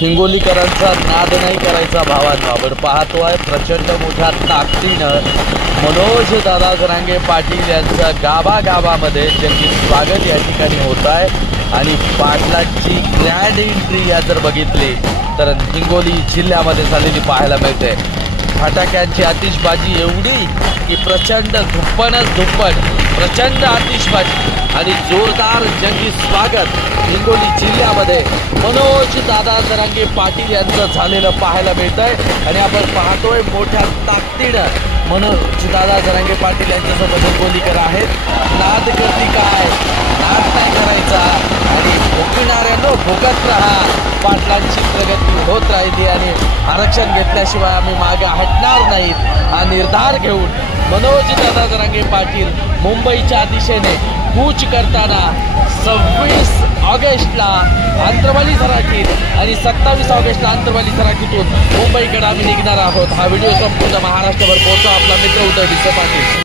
हिंगोलीकरांचा नाद नाही करायचा भावांनो. आपण पाहतोय प्रचंड मोठ्या ताकदीनं मनोज दादा जरांगे पाटील यांचं गावागावामध्ये जंगी स्वागत या ठिकाणी होत आहे. आणि पाटलांची ग्रँड एंट्री या जर बघितली तर हिंगोली जिल्ह्यामध्ये झालेली पाहायला मिळते. फटाक्यांची आतिषबाजी एवढी की प्रचंड धुप्पण प्रचंड आतिषबाजी आणि जोरदार जंगी स्वागत हिंगोली जिल्ह्यामध्ये मनोज दादा जरांगे पाटील यांचं झालेलं पाहायला मिळत आहे. आणि आपण पाहतोय मोठ्या ताकदीनं मनोज दादा जरांगे पाटील यांच्यासोबत हिंगोलीकर आहेत. नाद करती काय, नाद नाही करायचा आणि भोगणाऱ्यांनो भोगत राहा. पाटलांची प्रगती होत राहिली आणि आरक्षण घेतल्याशिवाय आम्ही मागे हटणार नाहीत हा निर्धार घेऊन मनोज दादा जरांगे पाटील मुंबईच्या दिशेने कूच करताना 26 ऑगस्टला आंतरवाली सराटीत आणि 27 ऑगस्टला आंतरवाली सराटीतून मुंबईकडे आम्ही निघणार आहोत. हा व्हिडिओ संपूर्ण महाराष्ट्रभर पोहोचवा. आपला मित्र उदय भिसे पाटील.